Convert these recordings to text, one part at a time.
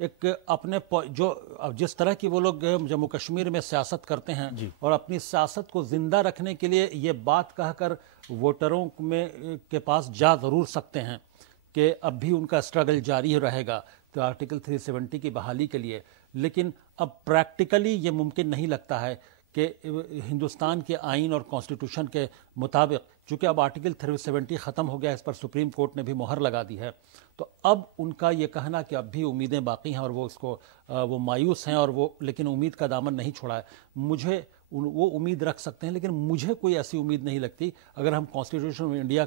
ایک اپنے جو اب جس طرح کی وہ لوگ جموں کشمیر میں سیاست کرتے ہیں اور اپنی سیاست کو زندہ رکھنے کے لیے یہ بات کہہ کر ووٹروں میں کے پاس جا ضرور سکتے ہیں کہ اب بھی ان کا اسٹرگل جاری رہے گا تو آرٹیکل 370 کی بحالی کے لیے، لیکن اب پریکٹیکلی یہ ممکن نہیں لگتا ہے کہ ہندوستان کے آئین اور کانسٹیٹیوشن کے مطابق، چونکہ اب آرٹیکل 370 ختم ہو گیا، اس پر سپریم کورٹ نے بھی مہر لگا دی ہے، تو اب ان کا یہ کہنا کہ اب بھی امیدیں باقی ہیں اور وہ اس کو وہ مایوس ہیں اور وہ لیکن امید کا دامن نہیں چھوڑا ہے، مجھے وہ امید رکھ سکتے ہیں، لیکن مجھے کوئی ایسی امید نہیں لگتی۔ اگر ہم کانسٹیٹیوشن آف انڈیا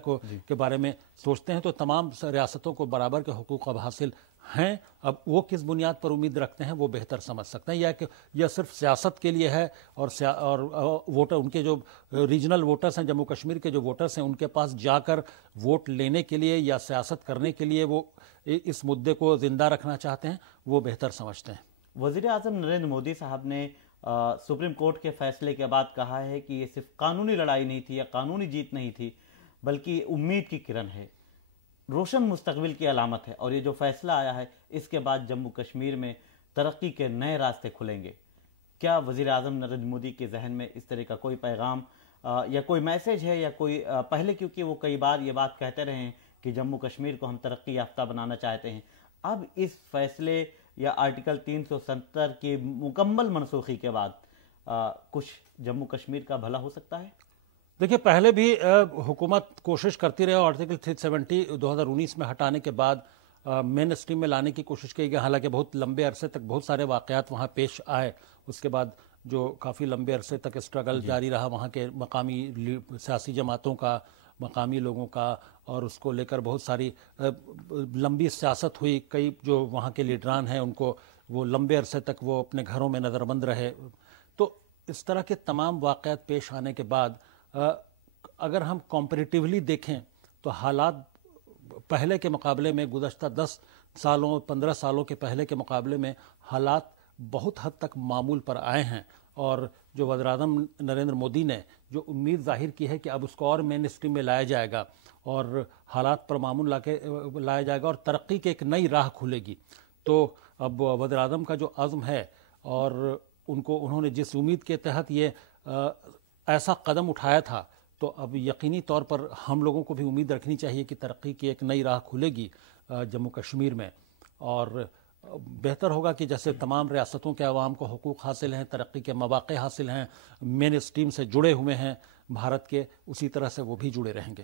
کے بارے میں سوچتے ہیں تو تمام ریاستوں کو برابر کے حقوق اب حاصل ہیں، اب وہ کس بنیاد پر امید رکھتے ہیں وہ بہتر سمجھ سکتے ہیں، یا کہ یہ صرف سیاست کے لیے ہے اور ووٹر ان کے جو ریجنل ووٹرز ہیں، جموں کشمیر کے جو ووٹرز ہیں، ان کے پاس جا کر ووٹ لینے کے لیے یا سیاست کرنے کے لیے وہ اس مدعے کو زندہ رکھنا چاہتے ہیں، وہ بہتر سمجھتے ہیں۔ وزیر اعظم نریندر مودی صاحب نے سپریم کورٹ کے فیصلے کے بعد کہا ہے کہ یہ صرف قانونی لڑائی نہیں تھی یا قانونی جیت نہیں تھی، بلکہ امید کی کرن ہے، روشن مستقبل کی علامت ہے، اور یہ جو فیصلہ آیا ہے اس کے بعد جموں کشمیر میں ترقی کے نئے راستے کھلیں گے۔ کیا وزیر اعظم نریندر مودی کے ذہن میں اس طرح کا کوئی پیغام یا کوئی میسیج ہے، یا کوئی پہلے کیونکہ وہ کئی بار یہ بات کہتے رہے ہیں کہ جموں کشمیر کو ہم ترقی یافتہ بنانا چاہتے ہیں، اب اس فیصلے یا آرٹیکل 370 کی مکمل منسوخی کے بعد کچھ جموں کشمیر کا بھلا ہو سکتا ہے؟ دیکھیے، پہلے بھی حکومت کوشش کرتی رہے، آرٹیکل 370 2019 میں ہٹانے کے بعد مین اسٹریم میں لانے کی کوشش کی گئی، حالانکہ بہت لمبے عرصے تک بہت سارے واقعات وہاں پیش آئے، اس کے بعد جو کافی لمبے عرصے تک اسٹرگل جاری رہا وہاں کے مقامی سیاسی جماعتوں کا، مقامی لوگوں کا، اور اس کو لے کر بہت ساری لمبی سیاست ہوئی، کئی جو وہاں کے لیڈران ہیں ان کو وہ لمبے عرصے تک وہ اپنے گھروں میں نظر بند رہے، تو اس طرح کے تمام واقعات پیش آنے کے بعد اگر ہم کمپیریٹیولی دیکھیں تو حالات پہلے کے مقابلے میں، گزشتہ 10 سالوں 15 سالوں کے پہلے کے مقابلے میں حالات بہت حد تک معمول پر آئے ہیں، اور جو وزیر اعظم نریندر مودی نے جو امید ظاہر کی ہے کہ اب اس کو اور مین اسٹریم میں لایا جائے گا اور حالات پر معمول لایا جائے گا اور ترقی کے ایک نئی راہ کھلے گی، تو اب وزیر اعظم کا جو عزم ہے اور انہوں نے جس امید کے تحت یہ ایسا قدم اٹھایا تھا، تو اب یقینی طور پر ہم لوگوں کو بھی امید رکھنی چاہیے کہ ترقی کی ایک نئی راہ کھلے گی جموں کشمیر میں، اور بہتر ہوگا کہ جیسے تمام ریاستوں کے عوام کو حقوق حاصل ہیں، ترقی کے مواقع حاصل ہیں، مین اسٹریم سے جڑے ہوئے ہیں بھارت کے، اسی طرح سے وہ بھی جڑے رہیں گے۔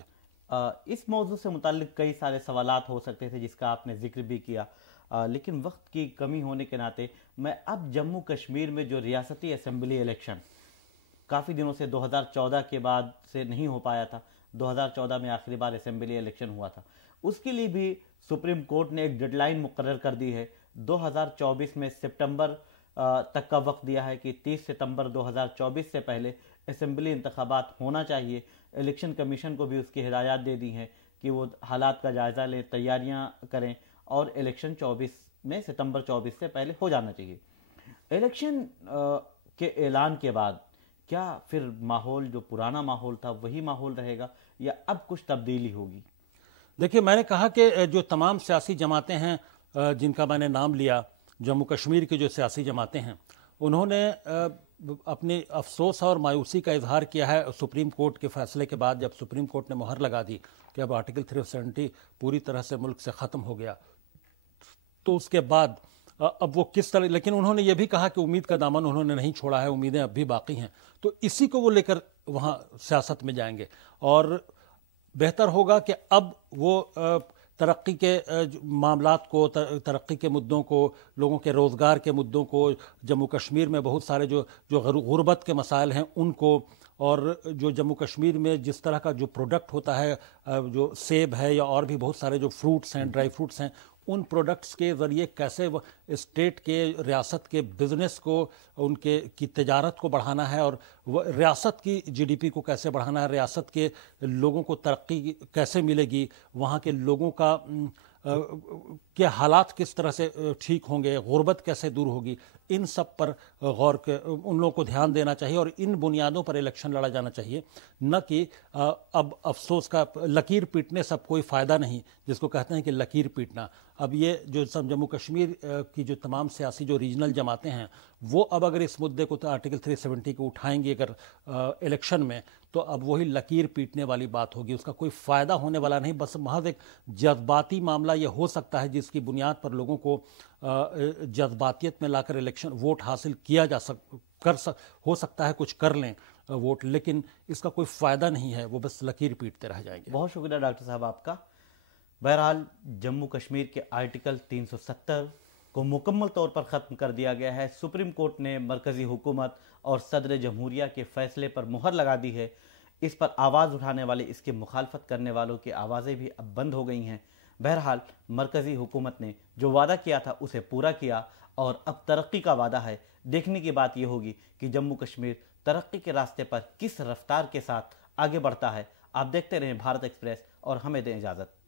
اس موضوع سے متعلق کئی سارے سوالات ہو سکتے تھے جس کا آپ نے ذکر بھی کیا، لیکن وقت کی کمی ہونے کے ناطے میں اب جموں کشمیر میں جو ریاستی اسمبلی الیکشن کافی دنوں سے 2014 کے بعد سے نہیں ہو پایا تھا، 2014 میں آخری بار اسمبلی الیکشن ہوا تھا، اس کے لیے بھی سپریم کورٹ نے ایک ڈیڈ لائن مقرر کر دی ہے، 2024 میں سپٹمبر تک کا وقت دیا ہے کہ 30 ستمبر 2024 سے پہلے اسمبلی انتخابات ہونا چاہیے۔ الیکشن کمیشن کو بھی اس کی ہدایات دے دی ہیں کہ وہ حالات کا جائزہ لیں، تیاریاں کریں، اور الیکشن 24 24 سے پہلے ہو جانا چاہیے۔ الیکشن کے اعلان کے بعد کیا پھر ماحول جو پرانا ماحول تھا وہی ماحول رہے گا یا اب کچھ تبدیلی ہوگی؟ دیکھیے، میں نے کہا کہ جو تمام سیاسی جماعتیں ہیں جن کا میں نے نام لیا، جموں کشمیر کی جو سیاسی جماعتیں ہیں، انہوں نے اپنی افسوس اور مایوسی کا اظہار کیا ہے سپریم کورٹ کے فیصلے کے بعد، جب سپریم کورٹ نے مہر لگا دی کہ اب آرٹیکل 370 پوری طرح سے ملک سے ختم ہو گیا، تو اس کے بعد اب وہ کس طرح، لیکن انہوں نے یہ بھی کہا کہ امید کا دامن انہوں نے نہیں چھوڑا ہے، امیدیں اب بھی باقی ہیں، تو اسی کو وہ لے کر وہاں سیاست میں جائیں گے، اور بہتر ہوگا کہ اب وہ ترقی کے معاملات کو، ترقی کے مدعوں کو، لوگوں کے روزگار کے مدعوں کو، جموں کشمیر میں بہت سارے جو غربت کے مسائل ہیں ان کو، اور جو جموں کشمیر میں جس طرح کا جو پروڈکٹ ہوتا ہے، جو سیب ہے یا اور بھی بہت سارے جو فروٹس ہیں، ڈرائی فروٹس ہیں، ان پروڈکٹس کے ذریعے کیسے اسٹیٹ کے، ریاست کے بزنس کو، ان کی تجارت کو بڑھانا ہے، اور ریاست کی جی ڈی پی کو کیسے بڑھانا ہے، ریاست کے لوگوں کو ترقی کیسے ملے گی، وہاں کے لوگوں کا کے حالات کس طرح سے ٹھیک ہوں گے، غربت کیسے دور ہوگی، ان سب پر غور کے ان لوگوں کو دھیان دینا چاہیے اور ان بنیادوں پر الیکشن لڑا جانا چاہیے، نہ کہ اب افسوس کا لکیر پیٹنے سے اب کوئی فائدہ نہیں، جس کو کہتے ہیں کہ لکیر پیٹنا۔ اب یہ جو جموں کشمیر کی جو تمام سیاسی جو ریجنل جماعتیں ہیں وہ اب اگر اس مدعے کو آرٹیکل 370 کو اٹھائیں گی اگر الیکشن میں، تو اب وہی لکیر پیٹنے والی بات ہوگی، اس کا کوئی فائدہ ہونے والا نہیں، بس محض ایک جذباتی معاملہ یہ ہو سکتا ہے جس کی بنیاد پر لوگوں کو جذباتیت میں لا کر الیکشن ووٹ حاصل کیا ہو سکتا ہے کچھ کر لیں ووٹ، لیکن اس کا کوئی فائدہ نہیں ہے، وہ بس لکیر پیٹتے رہ جائیں گے۔ بہت شکریہ ڈاکٹر صاحب آپ کا۔ بہرحال جموں کشمیر کے آرٹیکل 370 کو مکمل طور پر ختم کر دیا گیا ہے۔ سپریم کورٹ نے مرکزی حکومت اور صدر جمہوریہ کے فیصلے پر مہر لگا دی ہے۔ اس پر آواز اٹھانے والے، اس کی مخالفت کرنے والوں کی آوازیں بھی اب بند ہو گئی ہیں۔ بہرحال مرکزی حکومت نے جو وعدہ کیا تھا اسے پورا کیا اور اب ترقی کا وعدہ ہے۔ دیکھنے کی بات یہ ہوگی کہ جموں کشمیر ترقی کے راستے پر کس رفتار کے ساتھ آگے بڑھتا ہے۔ آپ دیکھتے رہیں بھارت ایکسپریس اور ہمیں دیں اجازت۔